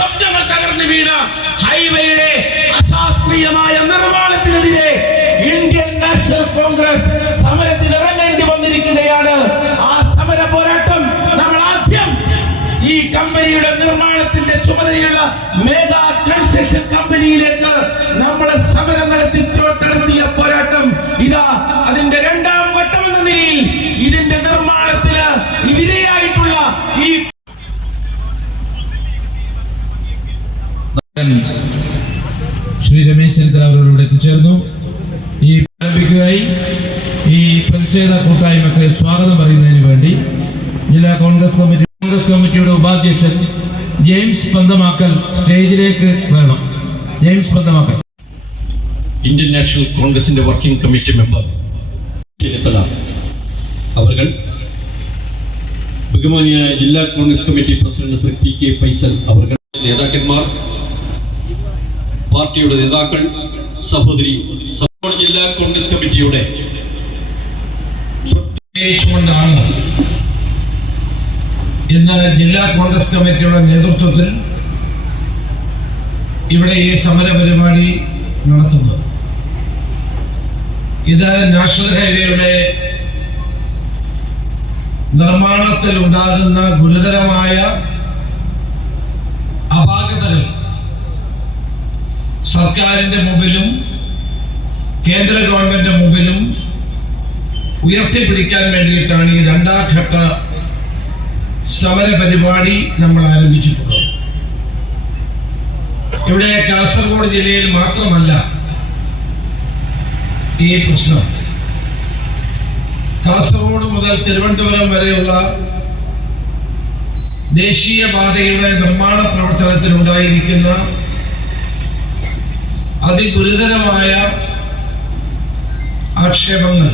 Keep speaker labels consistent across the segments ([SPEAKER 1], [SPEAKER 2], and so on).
[SPEAKER 1] സ്വപ്നങ്ങൾ തകർന്നു വീണ ഹൈവേയുടെ അശാസ്ത്രീയമായ നിർമ്മാണത്തിനെതിരെ ഇന്ത്യൻ നാഷണൽ കോൺഗ്രസ് സമരത്തിൽ ഇറങ്ങേണ്ടി വന്നിരിക്കുകയാണ്. ആ സമര പോരാട്ടം നമ്മൾ ആദ്യം ഈ കമ്പനിയുടെ നിർമ്മാണത്തിന്റെ ചുമതലയുള്ള മേഘാ കൺസ്ട്രക്ഷൻ കമ്പനിയിലേക്ക് നമ്മൾ സമരം നടത്തി നടത്തിയ പോരാട്ടം ഇതാ. അതിന്റെ രണ്ടാം ഘട്ടം എന്ന നിലയിൽ ഇതിന്റെ നിർമ്മാണത്തിന് ഇതിനെയായിട്ടുള്ള ഈ
[SPEAKER 2] ശ്രീ രമേശ് ചരിത്ര അവരോട് എത്തിച്ചേർന്നു. ഈ ആരംഭിക്കുകയായി ഈ പ്രതിഷേധ കൂട്ടായ്മക്ക് സ്വാഗതം പറയുന്നതിന് വേണ്ടി ജില്ലാ കോൺഗ്രസ് കമ്മിറ്റി കോൺഗ്രസ് കമ്മിറ്റിയുടെ ഉപാധ്യക്ഷൻ ജെയിംസ് പന്തമാക്കൽ സ്റ്റേജിലേക്ക് വേണം ജെയിംസ് പന്തമാക്കൽ.
[SPEAKER 3] ഇന്ത്യൻ നാഷണൽ കോൺഗ്രസിന്റെ വർക്കിംഗ് കമ്മിറ്റി മെമ്പർ ചെന്നിത്തല അവർ ബഹുമാനിയായ ജില്ലാ Congress committee president Shri P K Faisal അവർ നേതാക്കന്മാർ പാർട്ടിയുടെ നേതാക്കൾ സഹോദരി ജില്ലാ കോൺഗ്രസ് കമ്മിറ്റിയുടെ
[SPEAKER 2] ഇന്ന് ജില്ലാ കോൺഗ്രസ് കമ്മിറ്റിയുടെ നേതൃത്വത്തിൽ ഇവിടെ ഈ സമര പരിപാടി നടത്തുന്നത്. ഇത് നാഷണൽ ഹൈവേയുടെ നിർമ്മാണത്തിൽ ഉണ്ടാകുന്ന ഗുരുതരമായ അപാകതകൾ സർക്കാരിന്റെ മുമ്പിലും കേന്ദ്ര ഗവൺമെന്റ് മുമ്പിലും ഉയർത്തിപ്പിടിക്കാൻ വേണ്ടിയിട്ടാണ് ഈ രണ്ടാം ഘട്ട സമര പരിപാടി നമ്മൾ ആരംഭിച്ചിട്ടുള്ളത്. ഇവിടെ കാസർഗോഡ് ജില്ലയിൽ മാത്രമല്ല ഈ പ്രശ്നം. കാസർഗോഡ് മുതൽ തിരുവനന്തപുരം വരെയുള്ള ദേശീയപാതയുടെ നിർമ്മാണ പ്രവർത്തനത്തിൽ ഉണ്ടായിരിക്കുന്ന അതിഗുരുതരമായ ആക്ഷേപങ്ങൾ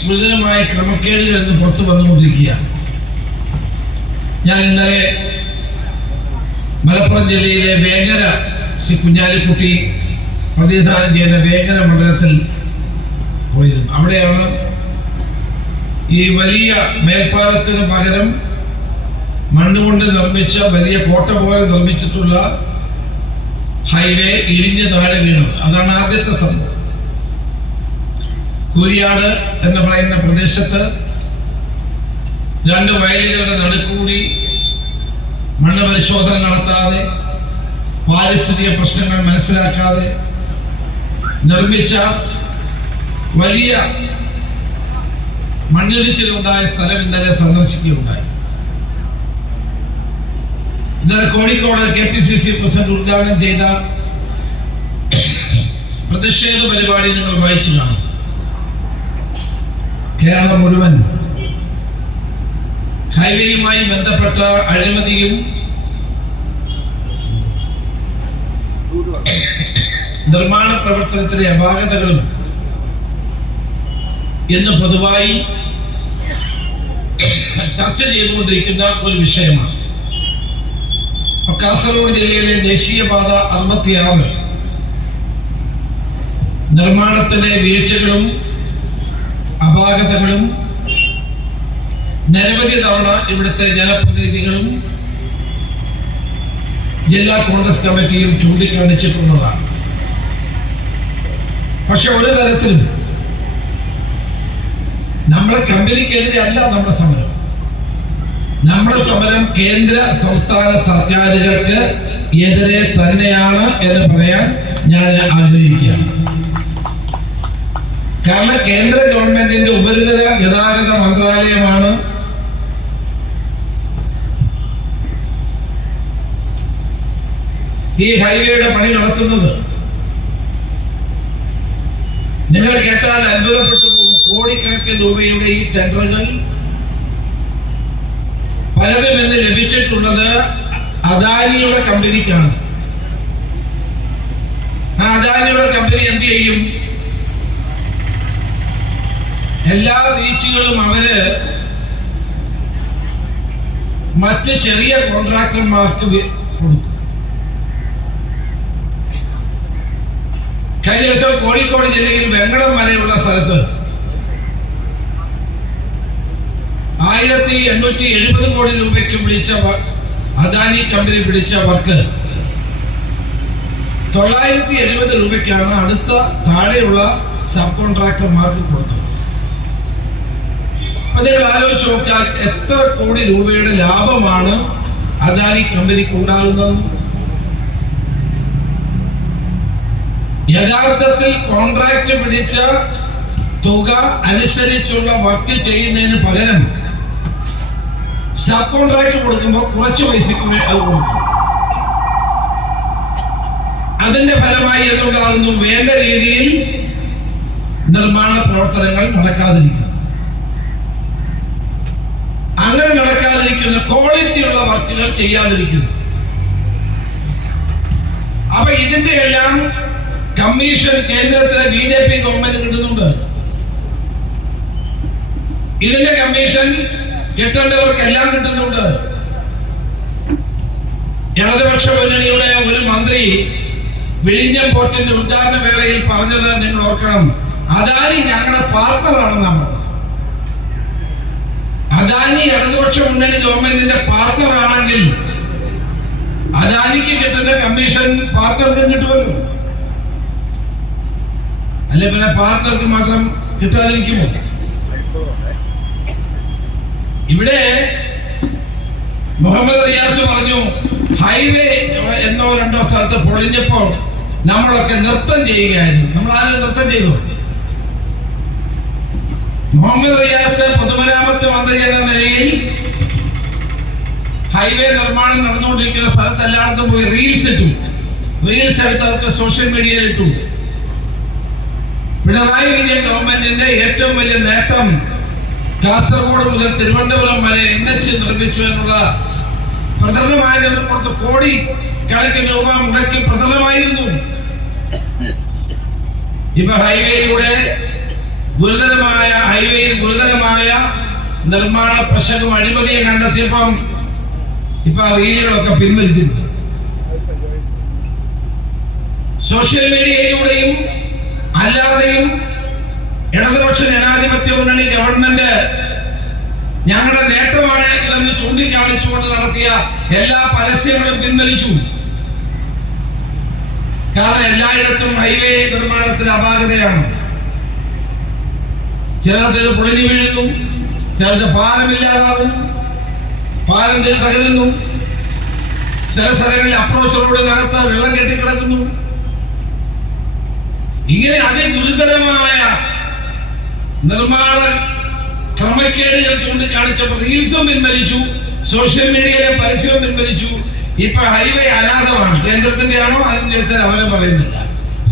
[SPEAKER 2] ഗുരുതരമായ ക്രമക്കേടുകൾ എന്ന് പുറത്തു വന്നുകൊണ്ടിരിക്കുകയാണ് ഞാൻ ഇന്നലെ മലപ്പുറം ജില്ലയിലെ വേങ്ങര ശ്രീ കുഞ്ഞാലിക്കുട്ടി പ്രതിനിധാനം ചെയ്യുന്ന വേങ്ങര മണ്ഡലത്തിൽ പോയിരുന്നു. അവിടെയാണ് ഈ വലിയ മേൽപ്പാലത്തിന് പകരം മണ്ണുകൊണ്ട് നിർമ്മിച്ച വലിയ കോട്ട പോലെ നിർമ്മിച്ചിട്ടുള്ള ഹൈവേ ഇടിഞ്ഞ് താഴെ വീണു. അതാണ് ആദ്യത്തെ സംഭവം. കൂരിയാട് എന്ന് പറയുന്ന പ്രദേശത്ത് രണ്ട് വയലുകളുടെ നടുക്കൂടി മണ്ണ് പരിശോധന നടത്താതെ പാരിസ്ഥിതിക പ്രശ്നങ്ങൾ മനസ്സിലാക്കാതെ നിർമ്മിച്ച വലിയ മണ്ണിടിച്ചിലുണ്ടായ സ്ഥലം ഇന്നലെ സന്ദർശിക്കുകയുണ്ടായി. ഇന്നലെ Kozhikode K P C C president ഉദ്ഘാടനം ചെയ്ത പ്രതിഷേധ പരിപാടി നിങ്ങൾ വായിച്ചു കാണും. കേരളം മുഴുവൻ ഹൈവേയുമായി ബന്ധപ്പെട്ട അഴിമതിയും നിർമ്മാണ പ്രവർത്തനത്തിലെ അപാകതകളും എന്ന് പൊതുവായി ചർച്ച ചെയ്തുകൊണ്ടിരിക്കുന്ന ഒരു വിഷയമാണ്. കാസർഗോഡ് ജില്ലയിലെ ദേശീയപാത അറുപത്തിയാറ്. നിർമ്മാണത്തിലെ വീഴ്ചകളും അപാകതകളും നിരവധി തവണ ഇവിടുത്തെ ജനപ്രതിനിധികളും ജില്ലാ കോൺഗ്രസ് കമ്മിറ്റിയും ചൂണ്ടിക്കാണിച്ചിട്ടുള്ളതാണ്. പക്ഷെ ഒരു തരത്തിലും നമ്മളെ കമ്പനിക്കെതിരെ അല്ല നമ്മുടെ സമരം. നമ്മുടെ സമരം കേന്ദ്ര സംസ്ഥാന സർക്കാരുകൾക്ക് എതിരെ തന്നെയാണ് എന്ന് പറയാൻ ഞാൻ ആഗ്രഹിക്കുകയാണ്. കാരണം കേന്ദ്ര ഗവൺമെന്റിന്റെ ഉപരിതല ഗതാഗത മന്ത്രാലയമാണ്. ഈ ഹൈവേയുടെ പണി നടത്തുന്നത്. നിങ്ങൾ കേട്ടാൽ അത്ഭുതപ്പെട്ടു പോകും. കോടിക്കണക്കിന് രൂപയുടെ ഈ ടെൻഡറുകൾ പലതും എന്ന് ലഭിച്ചിട്ടുള്ളത് അദാനിയുടെ കമ്പനിക്കാണ്. ആ അദാനിയുടെ കമ്പനി എന്ത് ചെയ്യും? എല്ലാ റീച്ചുകളും അവർ മറ്റ് ചെറിയ കോൺട്രാക്ടർമാർക്ക് കൊടുക്കും. കഴിഞ്ഞ ദിവസം കോഴിക്കോട് ജില്ലയിൽ വെങ്കടം വരെയുള്ള സ്ഥലത്ത് ആയിരത്തി എണ്ണൂറ്റി എഴുപത് കോടി രൂപയ്ക്ക് വിളിച്ച അദാനി കമ്പനി പിടിച്ച വർക്ക്. തൊള്ളായിരത്തി എഴുപത് രൂപയ്ക്കാണ് അടുത്ത താഴെയുള്ള സബ് കോൺട്രാക്ടർമാർക്ക് കൊടുത്തത്. അപ്പൊ നിങ്ങൾ ആലോചിച്ച് നോക്കിയാൽ എത്ര കോടി രൂപയുടെ ലാഭമാണ് അദാനി കമ്പനിക്ക് ഉണ്ടാകുന്നത്? യഥാർത്ഥത്തിൽ കോൺട്രാക്ട് പിടിച്ച തുക അനുസരിച്ചുള്ള വർക്ക് ചെയ്യുന്നതിന് പകരം സബ് കൊടുക്കുമ്പോൾ കുറച്ച് പൈസക്ക് അത് അതിന്റെ ഫലമായി എന്തുണ്ടാകുന്നു? വേണ്ട രീതിയിൽ നിർമ്മാണ പ്രവർത്തനങ്ങൾ നടക്കാതിരിക്കുന്നു. അങ്ങനെ നടക്കാതിരിക്കുന്ന ക്വാളിറ്റിയുള്ള വർക്കുകൾ ചെയ്യാതിരിക്കുന്നു. അപ്പൊ ഇതിന്റെ എല്ലാം കമ്മീഷൻ കേന്ദ്രത്തിലെ ബി ജെ പി ഗവൺമെന്റ് കിട്ടുന്നുണ്ട്. ഇതിന്റെ കമ്മീഷൻ കിട്ടേണ്ടവർക്ക് എല്ലാം കിട്ടുന്നുണ്ട്. ഇടതുപക്ഷ മുന്നണിയുടെ ഒരു മന്ത്രി വിഴിഞ്ഞം പോർട്ടിന്റെ ഉദ്ഘാടന വേളയിൽ പറഞ്ഞത് നിങ്ങൾ ഓർക്കണം. അദാനി ഞങ്ങളുടെ പാർട്ണറാണ് നമ്മൾ അദാനി ഇടതുപക്ഷ മുന്നണി ഗവൺമെന്റിന്റെ പാർട്ണർ ആണെങ്കിൽ അദാനിക്ക് കിട്ടുന്ന കമ്മീഷൻ പാർട്ണർക്കും കിട്ടുമല്ലോ. അല്ലെ പിന്നെ പാർട്ണർക്ക് മാത്രം കിട്ടാതിരിക്കുമോ? ഇവിടെ മുഹമ്മദ് റിയാസ് പറഞ്ഞു ഹൈവേ എന്നോ രണ്ടോ സ്ഥലത്ത് പൊളിഞ്ഞപ്പോൾ നമ്മളൊക്കെ നൃത്തം ചെയ്യുകയായിരുന്നു. നമ്മൾ ആരും നൃത്തം ചെയ്തു? മുഹമ്മദ് റിയാസ് പൊതുമരാമത്ത് മന്ത്രി എന്ന നിലയിൽ ഹൈവേ നിർമ്മാണം നടന്നുകൊണ്ടിരിക്കുന്ന സ്ഥലത്ത് എല്ലായിടത്തും പോയി റീൽസ് ഇട്ടു. റീൽസ് എടുത്ത് അതൊക്കെ സോഷ്യൽ മീഡിയയിൽ ഇട്ടു. പിണറായി വിജയൻ ഗവൺമെന്റിന്റെ ഏറ്റവും വലിയ നേട്ടം കാസർഗോഡ് മുതൽ തിരുവനന്തപുരം വരെ എൻ എച്ച് നിർമ്മിച്ചു എന്നുള്ള പ്രചരണമായതിന് പുറത്ത് കോടി കണക്കിന് രൂപ മുടക്കി പ്രചരണമായിരുന്നു. ഇപ്പൊ ഹൈവേയിലൂടെ ഗുരുതരമായ ഹൈവേയിൽ ഗുരുതരമായ നിർമ്മാണ പ്രശ്നവും അഴിമതിയെ കണ്ടെത്തിയപ്പം ഇപ്പൊ ആ റീലുകളൊക്കെ പിൻവലിച്ചിട്ടുണ്ട്. സോഷ്യൽ മീഡിയയിലൂടെയും അല്ലാതെയും ഇടതുപക്ഷ ജനാധിപത്യ മുന്നണി ഗവൺമെന്റ് ഞങ്ങളുടെ നേട്ടമാണ് ഇതെന്ന് ചൂണ്ടിക്കാണിച്ചുകൊണ്ട് നടത്തിയ എല്ലാ പരസ്യങ്ങളും പിൻവലിച്ചു. കാരണം എല്ലായിടത്തും ഹൈവേ നിർമ്മാണത്തിന് അപാകതയാണ്. ഇത് പൊളിഞ്ഞു വീഴുന്നു ചിലർക്ക് പാലമില്ലാതാകുന്നു പാലം തകരുന്നു. ചില സ്ഥലങ്ങളിൽ അപ്രോച്ച് റോഡിനകത്ത് വെള്ളം കെട്ടിക്കിടക്കുന്നു. ഇങ്ങനെ അതിഗുരുതരമായ നിർമ്മാണ ക്രമക്കേടുകൾ ചൂണ്ടിക്കാണിച്ചപ്പോൾ റീൽസും പിൻവലിച്ചു സോഷ്യൽ മീഡിയയിലെ പരസ്യവും പിൻവലിച്ചു. ഇപ്പൊ ഹൈവേ അനാഥമാണ്. കേന്ദ്രത്തിന്റെ ആണോ അതിന്റെ അടുത്ത് അവരെ പറയുന്നില്ല.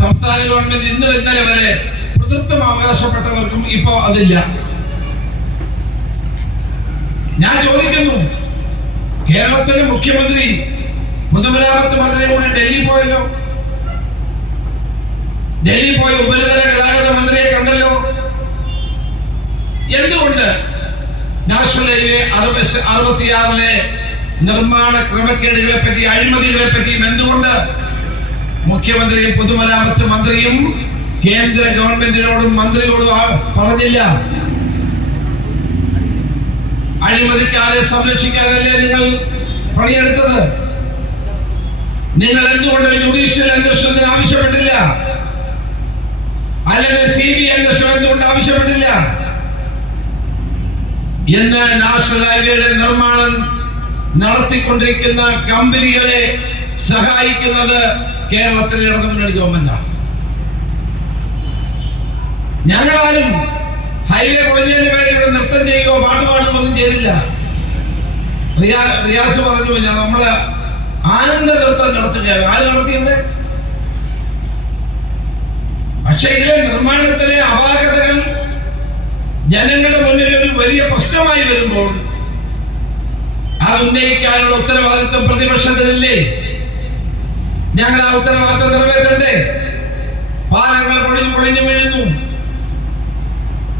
[SPEAKER 2] സംസ്ഥാന ഗവൺമെന്റ് ഇന്ന് ഇന്നലെ വരെ പ്രതൃത്വം അവകാശപ്പെട്ടവർക്കും ഇപ്പൊ അതില്ല. ഞാൻ ചോദിക്കുന്നു കേരളത്തിലെ മുഖ്യമന്ത്രി പൊതുമരാമത്ത് മന്ത്രിയെ കൂടെ ഡൽഹി പോയല്ലോ? ഡൽഹി പോയി ഉപരിതല ഗതാഗത മന്ത്രിയെ കണ്ടല്ലോ? എന്തുകൊണ്ട് നാഷണൽ ഹൈവേ അറുപത് അറുപത്തിയാറിലെ നിർമ്മാണ ക്രമക്കേടുകളെ പറ്റി അഴിമതികളെ പറ്റിയും എന്തുകൊണ്ട് മുഖ്യമന്ത്രിയും പൊതുമരാമത്ത് മന്ത്രിയും കേന്ദ്ര ഗവൺമെന്റിനോടും മന്ത്രിയോടും പറഞ്ഞില്ല? അഴിമതിക്കാരെ സംരക്ഷിക്കാനല്ലേ നിങ്ങൾ പണിയെടുത്തത്? നിങ്ങൾ എന്തുകൊണ്ട് ജുഡീഷ്യൽ അന്വേഷണത്തിന് ആവശ്യപ്പെട്ടില്ല? അല്ലെങ്കിൽ സി ബി അന്വേഷണം എന്തുകൊണ്ട് ആവശ്യപ്പെട്ടില്ല? ഇന്ന് നാഷണൽ ഹൈവേയുടെ നിർമ്മാണം നടത്തിക്കൊണ്ടിരിക്കുന്ന കമ്പനികളെ സഹായിക്കുന്നത് കേരളത്തിലെ ഇടതുമുന്നണി ഗവൺമെന്റാണ്. ഞങ്ങളാരും ഹൈവേ പൊളിഞ്ഞതിന് പേര് ഇവിടെ നൃത്തം ചെയ്യുകയോ പാട്ട് പാടുകയോ ഒന്നും ചെയ്തില്ല. റിയാ- റിയാസ് പറഞ്ഞു ഞാൻ നമ്മൾ ആനന്ദ നൃത്തം നടത്തുകയാണ്. ആര് നടത്തിയുണ്ട് പക്ഷെ ഇതിലെ നിർമ്മാണത്തിലെ അപാകതകൾ ജനങ്ങളുടെ മുന്നിൽ ഒരു വലിയ പ്രശ്നമായി വരുമ്പോൾ അത് ഉന്നയിക്കാനുള്ള ഉത്തരവാദിത്വം പ്രതിപക്ഷത്തിനില്ലേ? ഞങ്ങൾ ആ ഉത്തരവാദിത്വം നിറവേറ്റണ്ടേ? പാലങ്ങൾ പൊളിഞ്ഞു പൊളിഞ്ഞു വീഴുന്നു.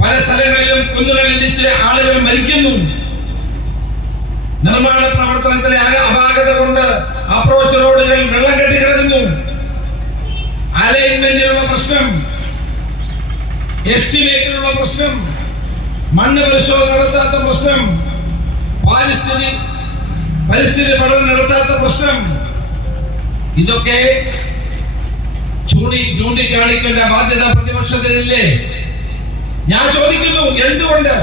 [SPEAKER 2] പല സ്ഥലങ്ങളിലും കുന്നുകൾ ഇടിച്ച് ആളുകൾ മരിക്കുന്നു. നിർമ്മാണ പ്രവർത്തനത്തിലെ അപാകത കൊണ്ട് അപ്രോച്ച് റോഡുകൾ വെള്ളം കെട്ടി കിടക്കുന്നു. അലൈൻമെന്റിനുള്ള പ്രശ്നം. എസ്റ്റിമേറ്റിനുള്ള പ്രശ്നം. മണ്ണ് പരിശോധന നടത്താത്ത പ്രശ്നം പാരിസ്ഥിതി പരിസ്ഥിതി പഠനം നടത്താത്ത പ്രശ്നം. ഇതൊക്കെ ചൂണ്ടി ചൂണ്ടിക്കാണിക്കേണ്ട ബാധ്യത പ്രതിപക്ഷത്തിനില്ലേ? ഞാൻ ചോദിക്കുന്നു എന്തുകൊണ്ട്?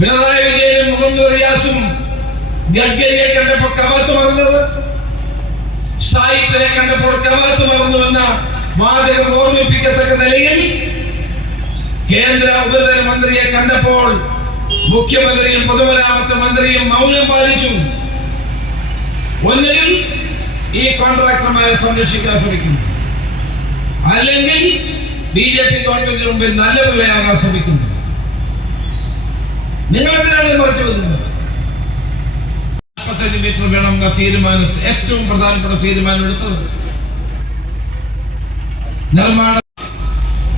[SPEAKER 2] പിണറായി വിജയനും മുഹമ്മദ് റിയാസും ഗഡ്കരിയെ കണ്ടപ്പോൾ കവാത്ത് മറന്നത്? സായിപ്പിനെ കണ്ടപ്പോൾ കവാത്ത് മറന്നു എന്ന വാചകം ഓർമ്മിപ്പിക്കത്തക്ക നിലയിൽ കേന്ദ്ര ഉപരിതല മന്ത്രിയെ കണ്ടപ്പോൾ മുഖ്യമന്ത്രിയും പൊതുമരാമത്ത് മന്ത്രിയും മൗനം പാലിച്ചു. ഒന്നുകിൽ ഈ കോൺട്രാക്ടർമാരെ സംരക്ഷിക്കാൻ ശ്രമിക്കുന്നു അല്ലെങ്കിൽ ബി ജെ പി ഗവൺമെന്റിന് മുമ്പിൽ നല്ല പിള്ളയാകാൻ ശ്രമിക്കുന്നു. ഇത് മറച്ചു വെക്കുന്നത്? നാൽപ്പത്തഞ്ച് മീറ്റർ വേണം എന്ന തീരുമാനം ഏറ്റവും പ്രധാനപ്പെട്ട തീരുമാനം എടുത്തത്. നിർമ്മാണ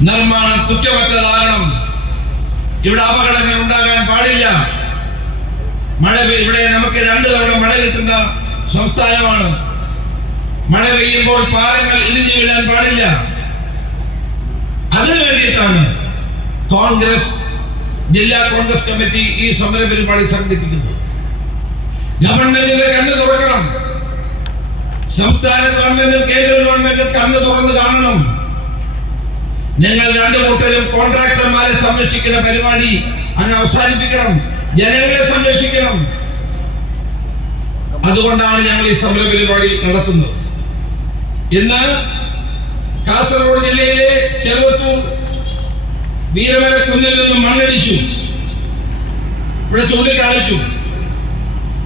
[SPEAKER 2] നിർമ്മാണം കുറ്റമറ്റതാകണം ഇവിടെ അപകടങ്ങൾ ഉണ്ടാകാൻ പാടില്ല. മഴ ഇവിടെ നമുക്ക് രണ്ട് തവണ മഴ കിട്ടുന്ന സംസ്ഥാനമാണ്. മഴ പെയ്യുമ്പോൾ പാലങ്ങൾ ഇടിഞ്ഞു വീഴാൻ പാടില്ല. അതിനു വേണ്ടിയിട്ടാണ് കോൺഗ്രസ് ജില്ലാ കോൺഗ്രസ് കമ്മിറ്റി ഈ സമര പരിപാടി സംഘടിപ്പിക്കുന്നത്. ഗവൺമെന്റിന്റെ കണ്ണ് തുറക്കണം. സംസ്ഥാന ഗവൺമെന്റും കേന്ദ്ര ഗവൺമെന്റും കണ്ണ് തുറന്ന് കാണണം. നിങ്ങൾ രണ്ടു കൂട്ടരും കോൺട്രാക്ടർമാരെ സംരക്ഷിക്കുന്ന പരിപാടി അങ്ങനെ അവസാനിപ്പിക്കണം. ജനങ്ങളെ സംരക്ഷിക്കണം. അതുകൊണ്ടാണ് ഞങ്ങൾ ഈ സമര പരിപാടി നടത്തുന്നത്. ഇന്ന് കാസർഗോഡ് ജില്ലയിലെ ചെറുവത്തൂർ വീരമല കുന്നിൽ നിന്നും മണ്ണടിച്ചു. ഇവിടെ ചൂണ്ടിക്കാണിച്ചു.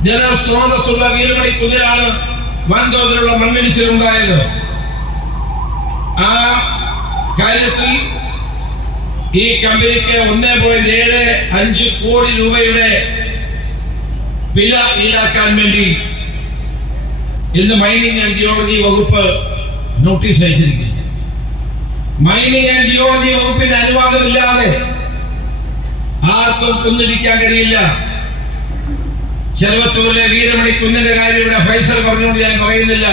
[SPEAKER 2] ജലസ്രോതസ്സുള്ള വീരമണി കുന്നിലാണ് വൻതോതിലുള്ള മണ്ണിടിച്ചിലുണ്ടായത്. ആ കാര്യത്തിൽ ഈ കമ്പനിക്ക് ഒന്നേ പോയിന്റ് ഏഴ് അഞ്ച് കോടി രൂപയുടെ വില ഈടാക്കാൻ വേണ്ടി ഇന്ന് മൈനിങ് ആൻഡ് ജിയോളജി വകുപ്പ് നോട്ടീസ് അയച്ചിരിക്കുന്നു. മൈനിങ് ആൻഡ് ജിയോളജി വകുപ്പിന്റെ അനുവാദമില്ലാതെ ആർക്കും കുന്നിടിക്കാൻ കഴിയില്ല. ചെറുവത്തൂരിലെ വീരമണി കുന്നിന്റെ കാര്യം ഇവിടെ ഫൈസൽ പറഞ്ഞുകൊണ്ട് ഞാൻ പറയുന്നില്ല.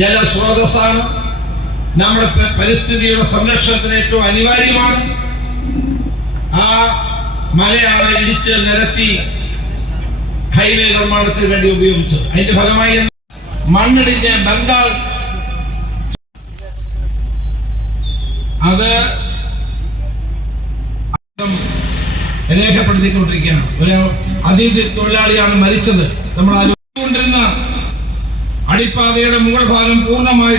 [SPEAKER 2] ജലസ്രോതസ്സാണ്. നമ്മുടെ പരിസ്ഥിതിയുടെ സംരക്ഷണത്തിന് ഏറ്റവും അനിവാര്യമാണ് ആ മലയാണ് ഇടിച്ച് നിരത്തി ഹൈവേ നിർമ്മാണത്തിന് വേണ്ടി ഉപയോഗിച്ചത്. അതിന്റെ ഫലമായി? മണ്ണിടിഞ്ഞ് ബംഗാൾ. അത് രേഖപ്പെടുത്തിക്കൊണ്ടിരിക്കുകയാണ്. ഒരു അതിഥി തൊഴിലാളിയാണ് മരിച്ചത്. നമ്മൾ ആലോചിച്ചുകൊണ്ടിരുന്ന അടിപ്പാതയുടെ മുകൾ ഭാഗം പൂർണമായി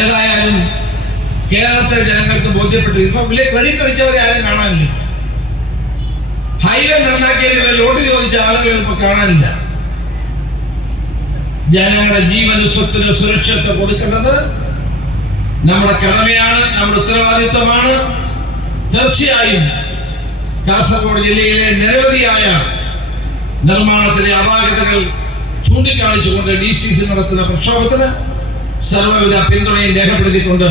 [SPEAKER 2] ഏതായാലും കേരളത്തിലെ ജനങ്ങൾക്ക് ബോധ്യപ്പെട്ടു ഇപ്പൊ വലിയ ക്രെഡിറ്റ് അടിച്ചവരെ ആരും കാണാനില്ല. ഹൈവേ നന്നാക്കിയതിന് ലോട്ട് ചോദിച്ച ആളുകൾ ഇപ്പൊ കാണാനില്ല. ജനങ്ങളുടെ ജീവന് സ്വത്തിന് സുരക്ഷത്തെ കൊടുക്കേണ്ടത് നമ്മുടെ കടമയാണ് നമ്മുടെ ഉത്തരവാദിത്തമാണ്. തീർച്ചയായും കാസർഗോഡ് ജില്ലയിലെ നിരവധിയായ നിർമ്മാണത്തിലെ അപാകതകൾ ചൂണ്ടിക്കാണിച്ചുകൊണ്ട് ഡി സി സി നടത്തുന്ന പ്രക്ഷോഭത്തിന് സർവവിധ പിന്തുണയും രേഖപ്പെടുത്തിക്കൊണ്ട്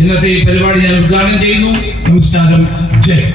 [SPEAKER 2] ഇന്നത്തെ ഈ പരിപാടി ഞാൻ ഉദ്ഘാടനം ചെയ്യുന്നു. നമസ്കാരം. ജയ്